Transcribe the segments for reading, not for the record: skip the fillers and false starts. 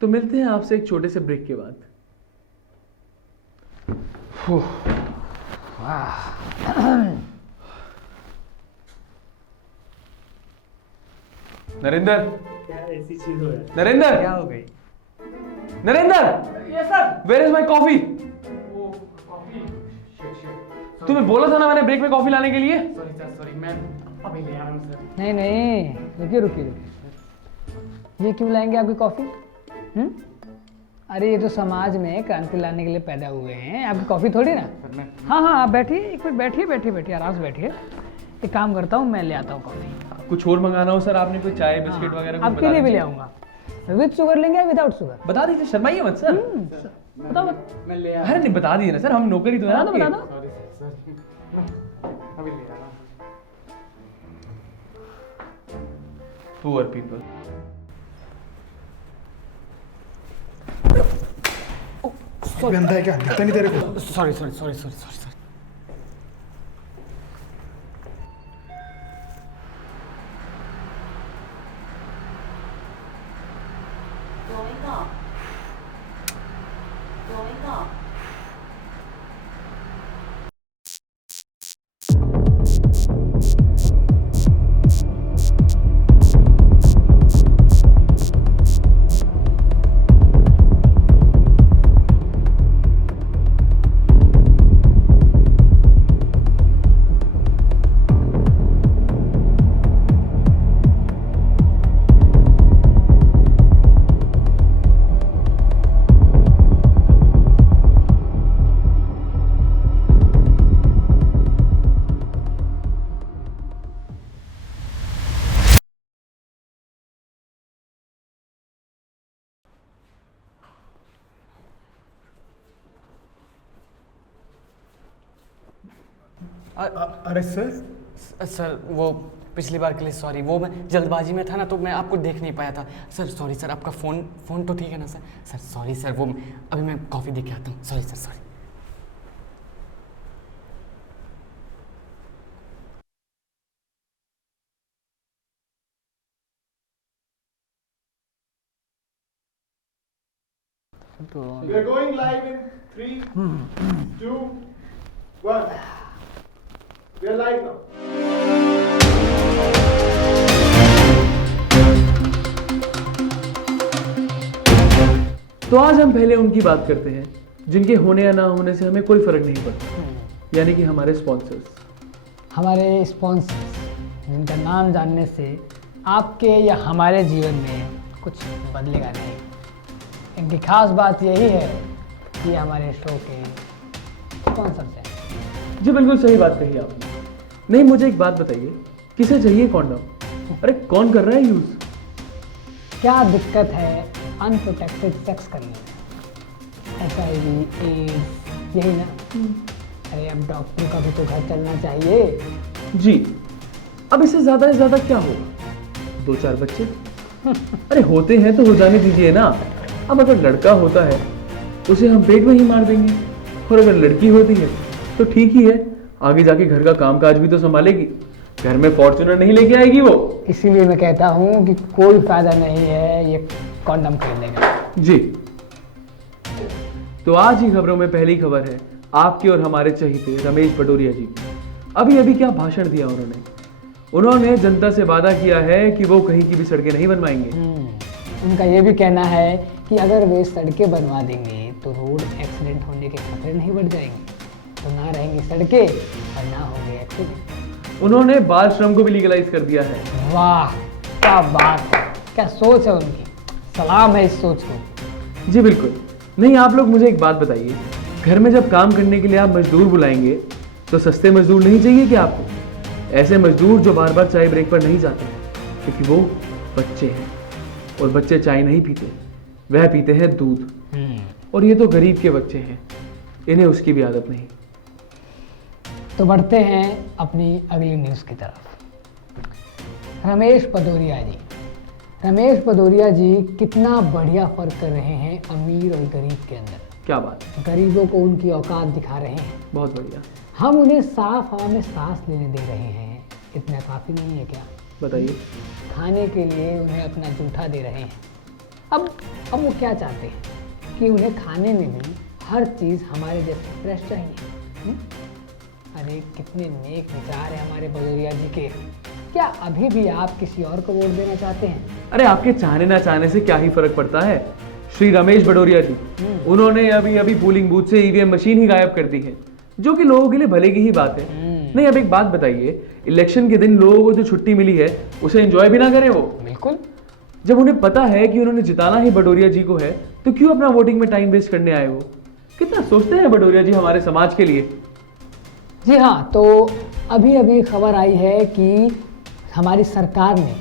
तो मिलते हैं आपसे एक छोटे से ब्रेक के बाद। नरेंद्र, क्या ऐसी चीज हो है? नरेंद्र, क्या हो गई? Narendra, yes sir. Where is my coffee? वो कॉफी। तुम्हें बोला था ना मैंने ब्रेक में कॉफी लाने के लिए। सॉरी सर, सॉरी, मैं अभी ले आ रहा हूँ सर। नहीं नहीं, रुकिए रुकिए रुकिए, ये क्यों लाएंगे आपकी कॉफ़ी? अरे ये तो समाज में क्रांति लाने के लिए पैदा हुए हैं, आपकी कॉफ़ी थोड़ी ना। हाँ हाँ, आप बैठिए, एक मिनट बैठिए बैठिए बैठिए, आराम से बैठिए। एक काम करता हूँ, मैं ले आता हूँ कॉफ़ी। कुछ और मंगाना हो सर, आपने कोई चाय बिस्किट वगैरह कुछ आपके बता लिए भी ले दीजिए। आऊँगा। विद शुगर लेंगे या विदाउट शुगर? बता दीजिए, शर्माइए मत सर। बताओ मैं ले आ अरे नहीं, बता दीजिए ना सर, हम नौकरी तो है बता दो आपके। बता दो। सॉरी सर, सॉरी, अभी ले आ रहा हूँ। Poor people. अंधा है क्या? दिखता नहीं तेरे को? Sorry sorry sorry sorry sorry sorry. Going up. Going up. अरे सर, सर वो पिछली बार के लिए सॉरी, वो मैं जल्दबाजी में था ना, तो मैं आपको देख नहीं पाया था सर। सॉरी सर, आपका फ़ोन तो ठीक है ना सर? सर सॉरी सर, वो अभी मैं कॉफ़ी दे के आता हूँ। Sorry sir, sorry. we are going live in 3, 2, 1. We are live now. तो आज हम पहले उनकी बात करते हैं जिनके होने या ना होने से हमें कोई फर्क नहीं पड़ता, यानी कि हमारे स्पॉन्सर्स। हमारे स्पॉन्सर्स, जिनका नाम जानने से आपके या हमारे जीवन में कुछ बदलेगा नहीं। इनकी खास बात यही है कि हमारे शो के स्पॉन्सर्स हैं। जी बिल्कुल सही बात कही आपने। नहीं, मुझे एक बात बताइए, किसे चाहिए कॉन्डम? अरे कौन कर रहा है यूज? क्या दिक्कत है अनप्रोटेक्टेड सेक्स करने में? HIV, एड्स, यही ना? अरे अब डॉक्टर का भी तो घर चलना चाहिए। जी, अब इससे ज्यादा से ज्यादा क्या होगा? 2-4 बच्चे? अरे होते हैं तो हो जाने दीजिए ना। अब अगर लड़का होता है उसे हम पेट में ही मार देंगे, और अगर लड़की होती है तो ठीक ही है, आगे जाके घर का कामकाज भी तो संभालेगी, घर में फॉर्च्यूनर नहीं लेके आएगी वो। इसीलिए मैं कहता हूँ कि कोई फायदा नहीं है ये कॉन्डम खरीदने का। जी। तो आज ही खबरों में पहली खबर है आपके और हमारे चहीते रमेश पटोरिया जी। अभी अभी क्या भाषण दिया उन्होंने जनता से वादा किया है कि वो कहीं की भी सड़कें नहीं बनवाएंगे। उनका ये भी कहना है कि अगर वे सड़कें बनवा देंगे तो रोड एक्सीडेंट होने के खतरे नहीं बढ़ जाएंगे, तो ना रहेंगी सड़कें और ना होंगे एक्सीडेंट। उन्होंने बाल श्रम को भी लीगलाइज कर दिया है। वाह, क्या बात है, क्या सोच है उनकी, सलाम है इस सोच को। जी बिल्कुल। नहीं, आप लोग मुझे एक बात बताइए, घर में जब काम करने के लिए आप मजदूर बुलाएंगे तो सस्ते मजदूर नहीं चाहिए कि आपको? ऐसे मजदूर जो बार बार चाय ब्रेक पर नहीं जाते, क्योंकि वो बच्चे हैं और बच्चे चाय नहीं पीते, वह पीते हैं दूध। और ये तो गरीब के बच्चे हैं, इन्हें उसकी भी आदत नहीं। तो बढ़ते हैं अपनी अगली न्यूज़ की तरफ। रमेश भदौरिया जी कितना बढ़िया फर्क कर रहे हैं अमीर और गरीब के अंदर। क्या बात है, गरीबों को उनकी औकात दिखा रहे हैं, बहुत बढ़िया। हम उन्हें साफ हवा में सांस लेने दे रहे हैं। इतना काफ़ी नहीं है क्या? बताइए। खाने के लिए उन्हें अपना जूठा दे रहे हैं। अब अब वो क्या चाहते हैं कि उन्हें खाने में भी हर चीज़ हमारे जैसे फ्रेश चाहिए। अरे कितने नेक विचार हैं हमारे भदौरिया जी के। क्या अभी भी आप किसी और को वोट देना चाहते हैं? अरे आपके चाहने ना चाहने से क्या ही फर्क पड़ता है। श्री रमेश भदौरिया जी, उन्होंने अभी अभी पोलिंग बूथ से ईवीएम मशीन ही गायब कर दी है, जो कि लोगों के लिए भले की ही बात है। नहीं, अब एक बात बताइए, इलेक्शन के दिन लोगों को जो छुट्टी मिली है उसे एंजॉय भी ना करें वो? बिल्कुल। जब उन्हें पता है कि उन्होंने जिताना ही भदौरिया जी को है तो क्यों अपना वोटिंग में टाइम वेस्ट करने आए वो? कितना सोचते हैं भदौरिया जी हमारे समाज के लिए। जी हाँ, तो अभी अभी खबर आई है कि हमारी सरकार ने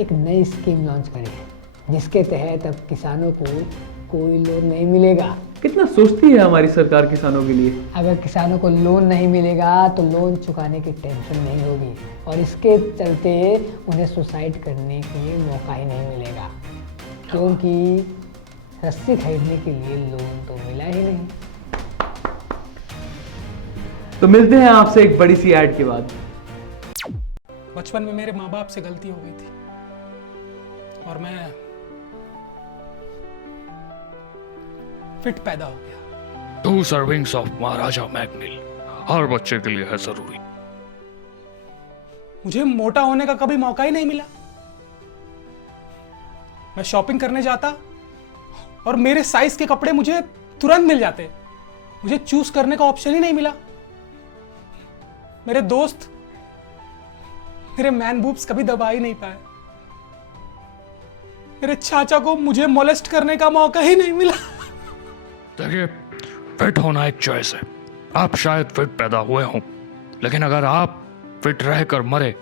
एक नई स्कीम लॉन्च करी है, जिसके तहत अब किसानों को कोई लोन नहीं मिलेगा। कितना सोचती है हमारी सरकार किसानों के लिए। अगर किसानों को लोन नहीं मिलेगा तो लोन चुकाने की टेंशन नहीं होगी, और इसके चलते उन्हें सुसाइड करने के लिए मौका ही नहीं मिलेगा, क्योंकि रस्सी खरीदने के लिए लोन तो मिला ही नहीं। तो मिलते हैं आपसे एक बड़ी सी ऐड के बाद। बचपन में मेरे माँ बाप से गलती हो गई थी और मैं फिट पैदा हो गया। 2 सर्विंग्स ऑफ महाराजा मैगनील हर बच्चे के लिए है जरूरी। मुझे मोटा होने का कभी मौका ही नहीं मिला। मैं शॉपिंग करने जाता और मेरे साइज के कपड़े मुझे तुरंत मिल जाते। मुझे चूज करने का ऑप्शन ही नहीं मिला। मेरे दोस्त मेरे मैन बूब्स कभी दबा ही नहीं पाए। मेरे चाचा को मुझे मोलेस्ट करने का मौका ही नहीं मिला। देखिए, फिट होना एक चॉइस है। आप शायद फिट पैदा हुए हों, लेकिन अगर आप फिट रहकर मरे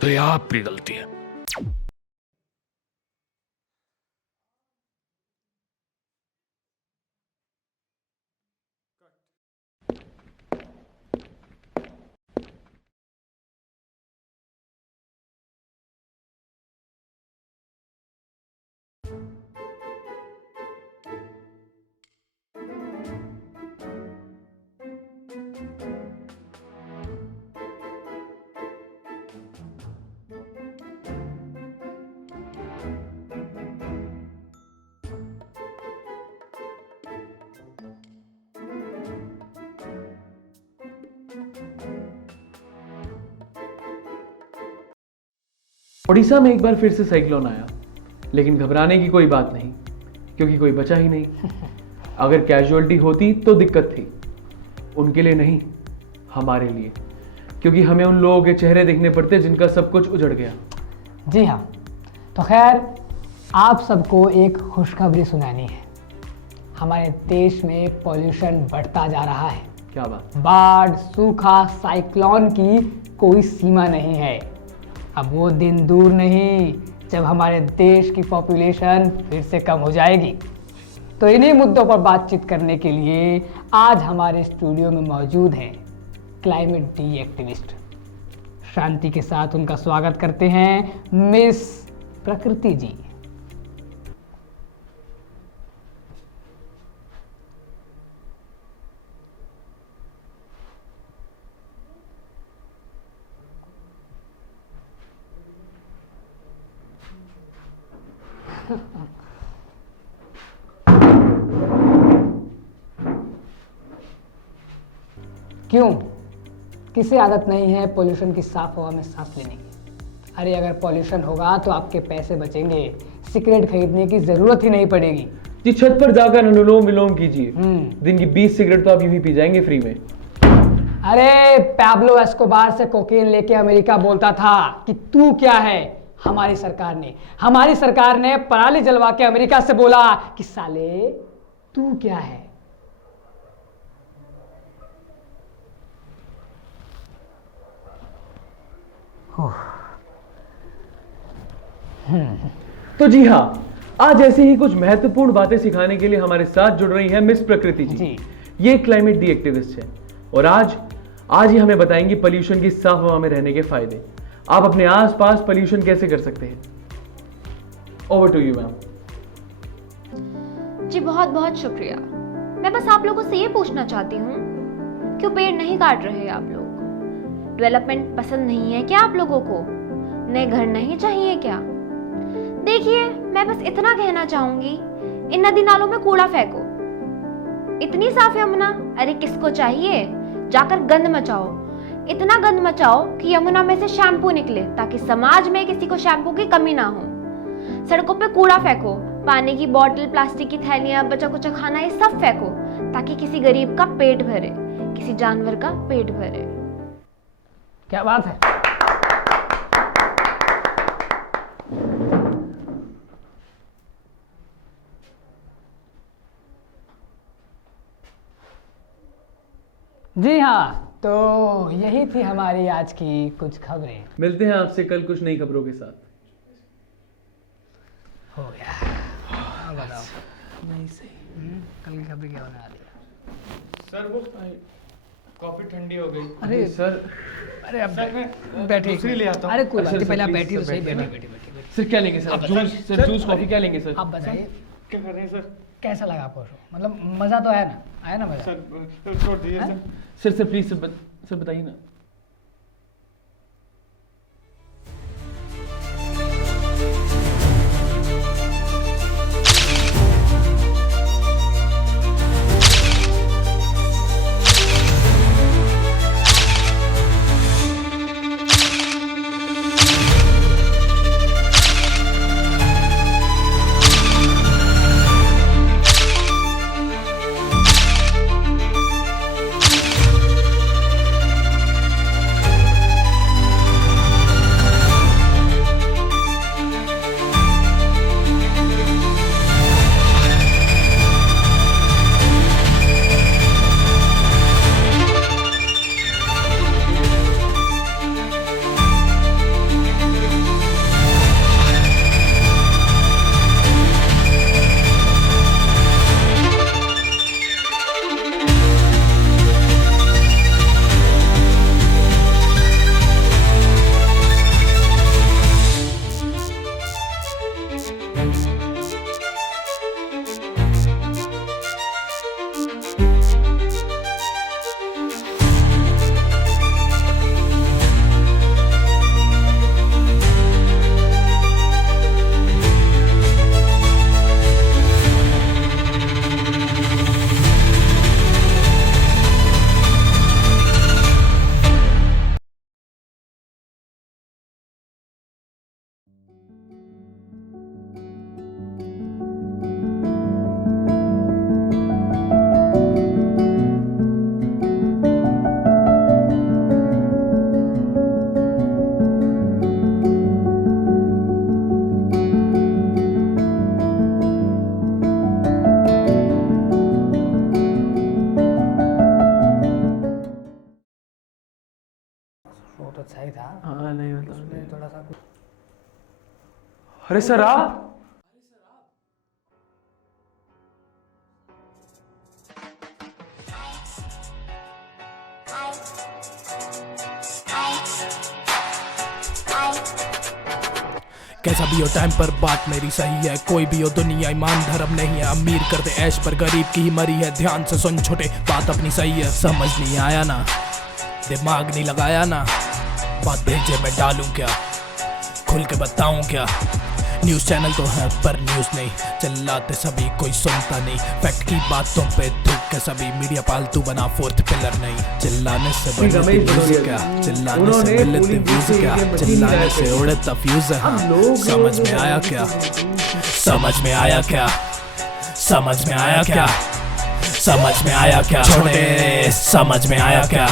तो ये आपकी गलती है। उड़ीसा में एक बार फिर से साइक्लोन आया, लेकिन घबराने की कोई बात नहीं, क्योंकि कोई बचा ही नहीं। अगर कैजुअलिटी होती तो दिक्कत थी, उनके लिए नहीं, हमारे लिए, क्योंकि हमें उन लोगों के चेहरे देखने पड़ते जिनका सब कुछ उजड़ गया। जी हाँ, तो खैर आप सबको एक खुशखबरी सुनानी है। हमारे देश में पॉल्यूशन बढ़ता जा रहा है। क्या बात। बाढ़, सूखा, साइक्लोन की कोई सीमा नहीं है। अब वो दिन दूर नहीं जब हमारे देश की पॉपुलेशन फिर से कम हो जाएगी। तो इन्हीं मुद्दों पर बातचीत करने के लिए आज हमारे स्टूडियो में मौजूद हैं क्लाइमेट डी एक्टिविस्ट। शांति के साथ उनका स्वागत करते हैं मिस प्रकृति जी। क्यों, किसे आदत नहीं है पोल्यूशन की साफ हवा में सांस लेने की? अरे अगर पोल्यूशन होगा तो आपके पैसे बचेंगे, सिगरेट खरीदने की जरूरत ही नहीं पड़ेगी। जी, छत पर जाकर अनुलोम विलोम कीजिए, दिन की 20 सिगरेट तो आप यूं ही पी जाएंगे फ्री में। अरे पैब्लो एस्कोबार से कोकेन लेके अमेरिका बोलता था कि तू क्या है। हमारी सरकार ने पराली जलवा के अमेरिका से बोला कि साले तू क्या है। तो जी हाँ, आज ऐसे ही कुछ महत्वपूर्ण बातें सिखाने के लिए हमारे साथ जुड़ रही हैं मिस प्रकृति जी। ये क्लाइमेट डी एक्टिविस्ट है और आज ही हमें बताएंगी पोल्यूशन की साफ हवा में रहने के फायदे। आप अपने आसपास पोल्यूशन कैसे कर सकते हैं। Over to you ma'am. जी बहुत बहुत शुक्रिया। मैं बस आप लोगों से ये पूछना चाहती हूँ, क्यों पेड़ नहीं काट रहे आप लोग? डेवलपमेंट पसंद नहीं है क्या आप लोगों को? नए घर नहीं चाहिए क्या? देखिए, मैं बस इतना कहना चाहूंगी इन नदी नालों में कूड़ा फेंको। इतनी साफ यमुना, अरे किसको चाहिए? जाकर गंद मचाओ, इतना गंद मचाओ कि यमुना में से शैम्पू निकले, ताकि समाज में किसी को शैम्पू की कमी ना हो। सड़कों पे कूड़ा फेंको, पानी की बोतल, प्लास्टिक की थैलियां, बचा कुचा खाना, ये सब फेंको, ताकि किसी गरीब का पेट भरे, किसी जानवर का पेट भरे। क्या बात है। जी हाँ, तो यही थी हमारी आज की कुछ खबरें। मिलते हैं आपसे कल कुछ नई खबरों के साथ। हो गया। हाँ, बताओ। नहीं सही। कल की खबरें क्या बना दिया? सर वो कॉफी ठंडी हो गई। अरे सर, अरे अब बैठे। दूसरी ले आता हूँ। अरे कोई बात नहीं, सर, पहले आप please, बैठिए तो सर, सही। बैठिए बैठिए बैठिए बैठिए। सर क्या लेंगे sir? Juice, sir juice coffee क्या लेंगे सर? आप बताइए क्या कर रहे हैं सर? कैसा लगा आपको शो? मतलब मज़ा तो आया ना? आया ना मज़ा? सर छोड़ दीजिए सर। सर प्लीज सर बताइए ना। वो तो सही था। हाँ नहीं मतलब उसमें थोड़ा सा अरे सर आप कैसा भी हो टाइम पर बात मेरी सही है। कोई भी हो दुनिया ईमान धर्म नहीं है। अमीर करते ऐश पर गरीब की ही मरी है। ध्यान से सुन छोटे बात अपनी सही है। समझ नहीं आया ना, दिमाग नहीं लगाया ना, बात भेजे मैं डालूं क्या, खुल के बताऊं क्या। न्यूज़ चैनल तो है पर न्यूज़ नहीं, चिल्लाते सभी कोई सुनता नहीं। फैक्ट की बातों पे थूक के सभी मीडिया पालतू बना फोर्थ पिलर नहीं। चिल्लाने से बढ़ती व्यूज क्या, चिल्लाने से मिलते व्यूज क्या, चिल्लाने से उड़ता फ्यूज है। हाँ समझ में आया क्या, समझ में आया क्या, समझ में आया क्या, समझ में आया क्या, छोटे समझ में आया क्या।